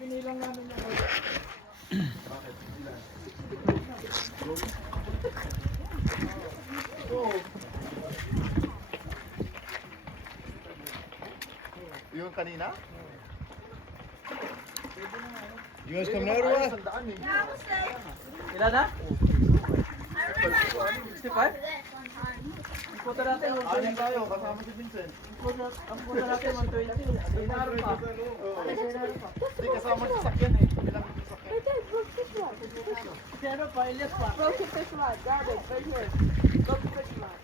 Binilang namin yung Bakit? Ilan? Oo. Yung kanina? You guys come now or what? Sandaan eh. Ilan na? 65? Ang puta natin, Anin tayo, kasama si Vincent. ang puta natin, 120. Dinaro pa. Oo. Hindi kasama sa sakyan eh. Bilang yung sakyan. Si ano pa, Elias pa. Broken fish rod, garbage, right here. Broken fish rod.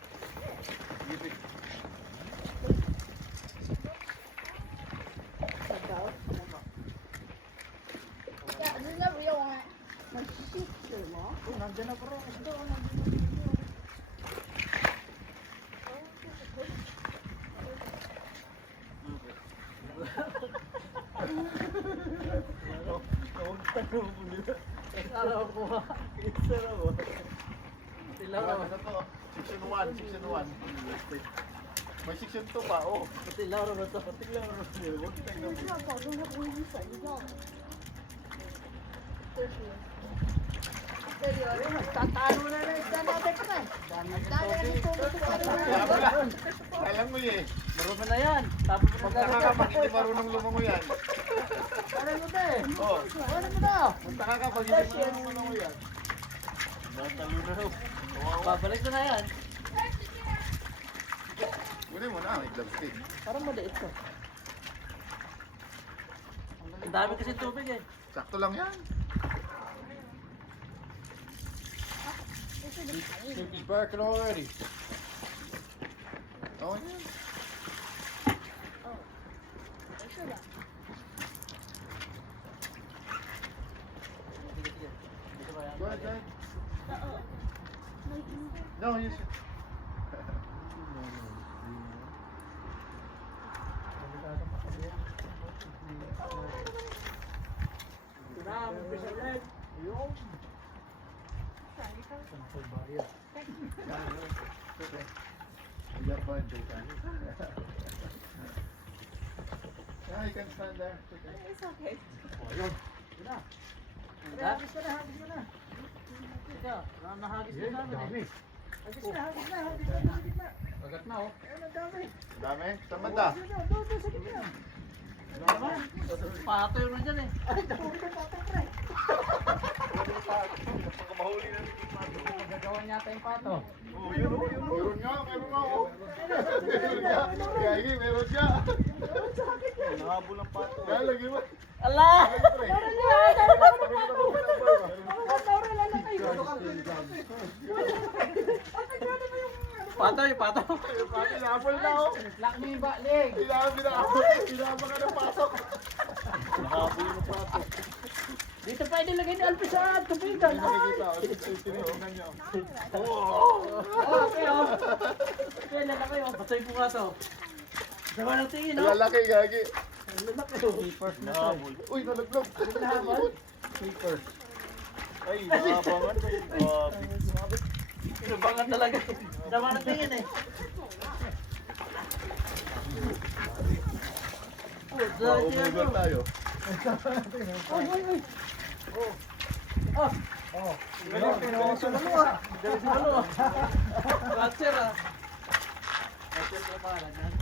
Yeah, this is the real one. My sister-in-law. Nandiyan na pa rin. Ito, Araw ko ha. Araw ko. Sila Ano ko. na to? Section 1, section 1. May section 2 pa, oh. Sila ko ba ito? Sila ko ba ito? Huwag tayo na. 你知道保证它不会淤粉，你知道吗？这是，这里有人打入来了，咱俩在看，咱俩是做不出来的。 Alam mo eh. Marunong na yan. Tapos na Magtaka ka pag hindi marunong lumango yan. Ano mo ba eh? Oh. Ano mo na? Magtaka ka pag hindi marunong lumango yan. Natalo na raw. Babalik na yan. Kunin mo na, may glove stick. Parang maliit to. Ang dami kasi tubig eh. Sakto lang yan. He's barking already. Oo yan. Go ahead, go ahead. No, you should. Yeah, fine, yeah, you can stand there. It's okay. Hagis ka na, hagis ka na. Ika, nahagis na namin eh. Hagis na, hagis na, hagis na, hagis na. Agat na oh. Ayun, ang dami. Dami? Saan banda? Doon sa gitna. Naman, pato yun dyan eh. Ay, dami ka pato pre. Pag mahuli na rin yung pato. Gagawa niya yung pato. Oh, yun oh, yun oh. Meron nga, meron nga oh. Meron nga. Gagi, meron siya. Nakahabol ang pato. Kaya lagi mo. Ala! Meron niya. Pato yung pato. Pinapol na oh. Lock mo yung baklig. Pinapol ka ng pasok. Nakahabol ng pato. Dito pa inilagay ni Alpi sa tubigan. Nakikita ko, tinitingnan niya. Okay oh. Okay, lalaki oh. Patay po nga to. Sama ng tingin oh. Lalaki, gagi. Lalaki oh. Keepers na to. Uy, nalaglag. Nahabol? Keepers. Ay, nakabangan. Inubangan talaga. Sama ng tingin eh. Umugot tayo. Ay, ay, ay. Oh. Oh. Galing sa malo ah. Galing sa malo ah. Ratcher ah. Ratcher na pangalan yan.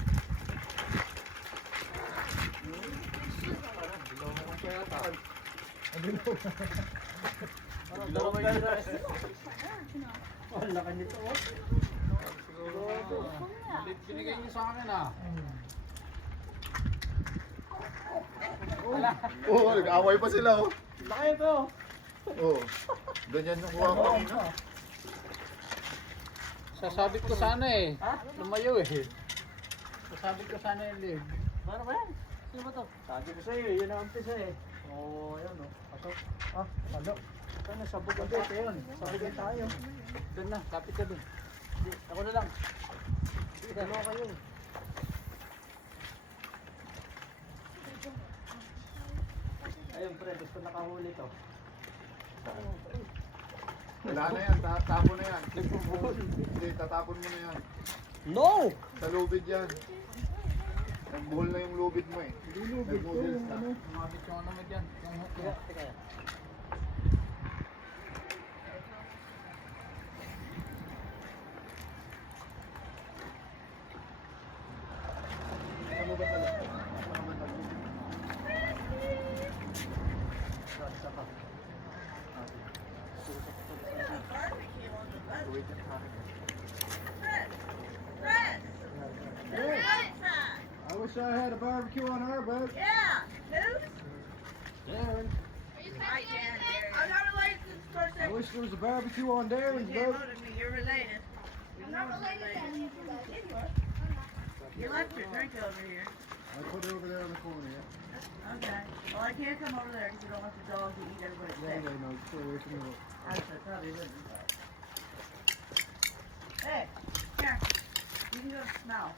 Parang dalawa yung sila. Ang laki nito oh. Binigay niyo sa akin ah. Oo, nag-away pa sila oh. Laki ito. Oo. Ganyan yung kuha ko kanina. Sasabit ko sana eh. Ha? Lumayo eh. Sasabit ko sana yung leg. Paano ba yan? Sino ba to? Sabi ko sa'yo, yun ang umpisa eh. Oo, ayun o. Pasok. Ah, palo. Saan na, sabog ang dito yun. Sabogin tayo. Doon na, kapit ka doon. Ako na lang. Dalawa kayo. Ayun pre, gusto nakahuli to. Wala na yan, tatapon na yan. Hindi, tatapon mo na yan. No! Sa lubid yan. Nagbuhol na yung lubid mo eh. Lulubid ko yung ano. Umabit yung ano mo dyan. Yung hook mo. Teka. Ano ba pala? I wish I had a barbecue on our boat. Yeah, who? Darren. I can't. I'm not related to this person. I wish there was a barbecue on Darren's You can't boat. vote at me. You're related. You know I'm related. You left your drink over here. I put it over there in the corner, yeah. Okay. Well, I can't come over there because you don't want the dogs to eat everybody's Yeah, steak. no, stay away from the I should probably wouldn't. Hey, here. You can go smell.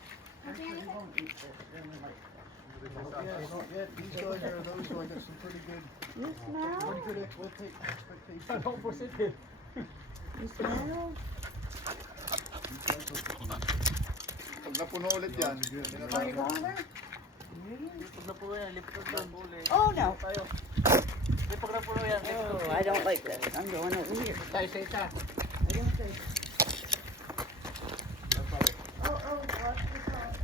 I'm sure you won't eat this. Then we like Yeah, not yet. These guys are those who I got some pretty good, You smell? pretty good expectations. Ano positive? You smell? Pag napuno ulit yan, Are you tinatawag. going there? Pag napuno yan, lipot lang. Oh no. Tayo. Pag napuno yan, Oh, I don't like this. I'm going over here. Tayo sa isa. I don't say. Oh, watch this one.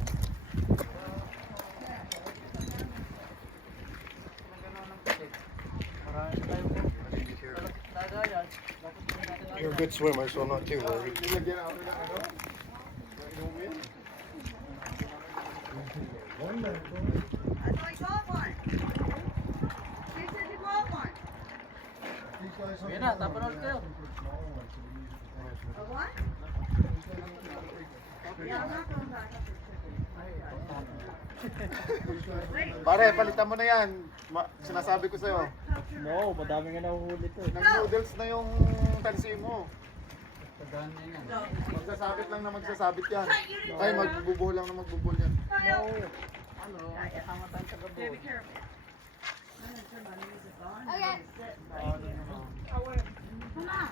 marami tayo. Nagayan. You're a good swimmer, so I'm not too worried. Nilagyan ako ng ano? Inumin? I thought you got one. She said you got one. Yan na, tapanood kayo. A what? Yeah, I'm not going back up to Wait. Pare, palitan mo na yan. Sinasabi ko sa'yo. No, madami nga nahuhuli to. Nag-noodles na yung tansi mo. Tandaan na yan. Magsasabit lang na magsasabit yan. Ay, magbubuhol lang na magbubuhol yan. Ano, kasama tayo sa Okay, gabo. be careful. I'm gonna turn my music on. Okay. Come on.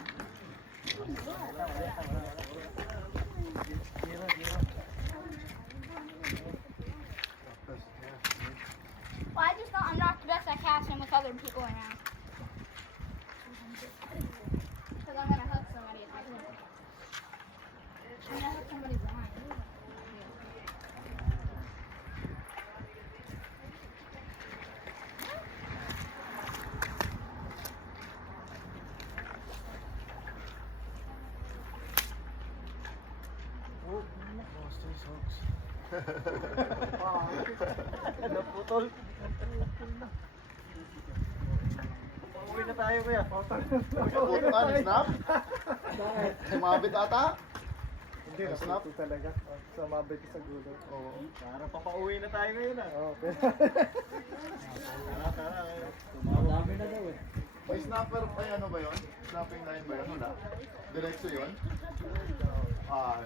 Well, I just thought I'm not the best at casting with other people around. Because I'm gonna hook somebody at my pool. I'm gonna hook somebody behind. Naputol. Pauwi na tayo kuya. Putan, snap? Sumabit ata? Hindi, Snap? talaga. Sumabit sa gulo. Oo. Para papauwi na tayo ngayon ah. Oo, pero... Dami na daw eh. May snapper, ay ano ba yun? Snapping line ba yun? Wala? Diretso yun? Ah,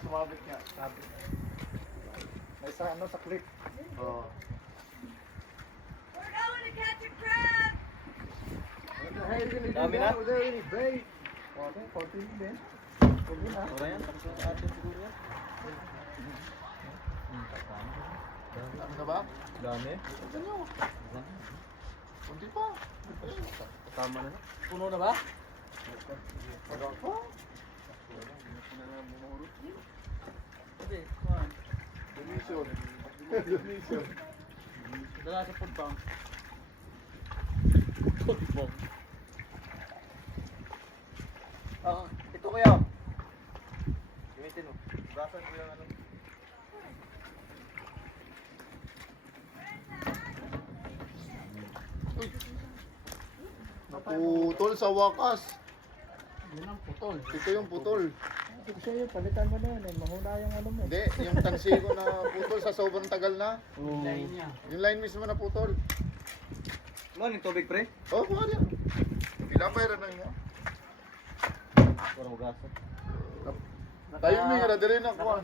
sumabit nga. May sa ano, sa clip. Oo. We're going to catch a crab. Dami na? Bait. Okay, 14 din. Pwede na. Okay yan, tapos na atin siguro yan. Ano na ba? Dami. Kunti pa. Tama na. Puno na ba? Wala pa. Hindi, kuhan. Donation. Donation. Dala sa food bank. Food bank. Ah, ito kuya. Gamitin mo. Gasan ko yung ano. Naputol sa wakas. Yun ang putol. Ito yung putol. Ito siya yung palitan mo na yun eh. Mahuna yung ano mo. Hindi, yung tansi ko na putol sa sobrang tagal na. Line niya. Yung line mismo na putol. Ano yung tubig pre? Oh, kuha yan. Ilang bayran na yun. Parang gasan. Timing na, dali na kuha.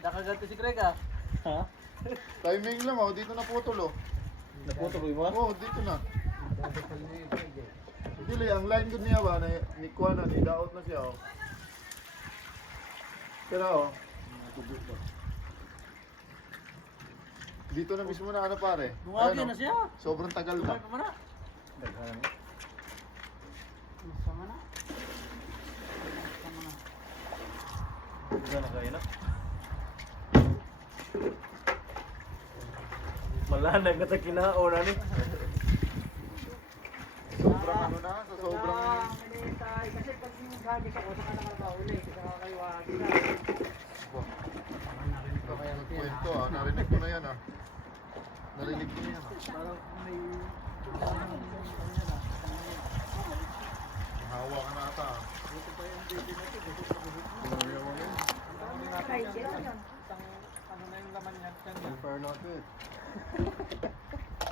Nakaganto si Greg ah. Ha? Timing lang oh, dito na putol oh. Naputuloy mo? Oh, dito na. Dili, ang line ko niya ba, ni kuha na, ni daot na siya oh. Pero oh. Dito na mismo na ano pare. Bumagi Ano? na siya. Sobrang tagal na. Bumagi pa man na. Sama na. Diyan na kayo na. Malanag na sa kinaon na ni. Sobrang ano na, sa sobrang... Kasi pag nagagis ako, saka nakakahuli. Saka kayo wagi na. Kwento ah, narinig ko na yan ah. Narinig ko na yan ah. Parang may... Hawa ka na ata ah. Ay, sila yun. Ano na yung laman niya? Inferno to it.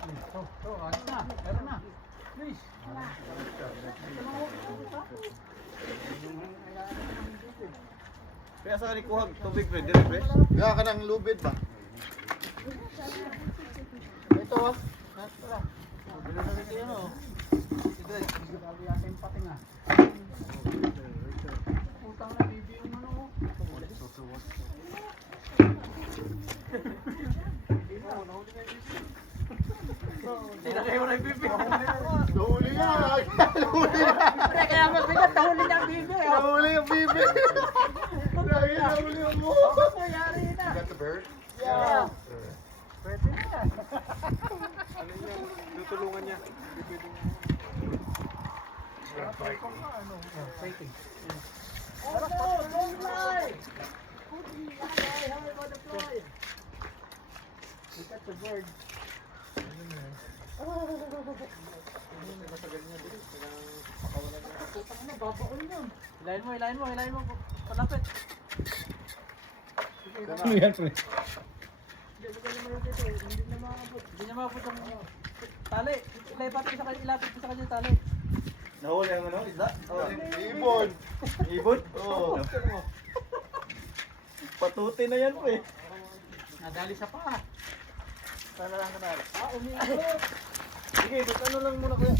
Ito, ayos na. Meron na. Luis. Kaya sa kanikuha, tubig pre, dire pre. Kaya ka ng lubid ba? Ito ah. Bilo na rin yun oh. Sige, sabi yata yung pating ah. Utang na bibi yung ano oh. Tinakay mo na yung pipi. Nahuli nga! Nahuli nga! Pre, kaya mas bigat, nahuli niya ang bibi. Oh. Nahuli yung bibi! Nahuli yung mo! Nangyari na. Got the bird? Yeah. Pwede na yan. Tutulungan niya. Fighting. Oh, no, don't fly. Hi, how about the fly? Look at the bird. Ano, babaon yun. Ilayin mo. Palapit. Ano yan, pre? Hindi na makakabot. Hindi niya makapot yung tali. Ilapit ko sa kanya yung tali. Nahuli ang ano, isda? Ibon! Ibon? Oo. Patuti na yan pre. Nadali sa paa. Sana lang kanal. Umiikot. Sige, ano lang muna kuya.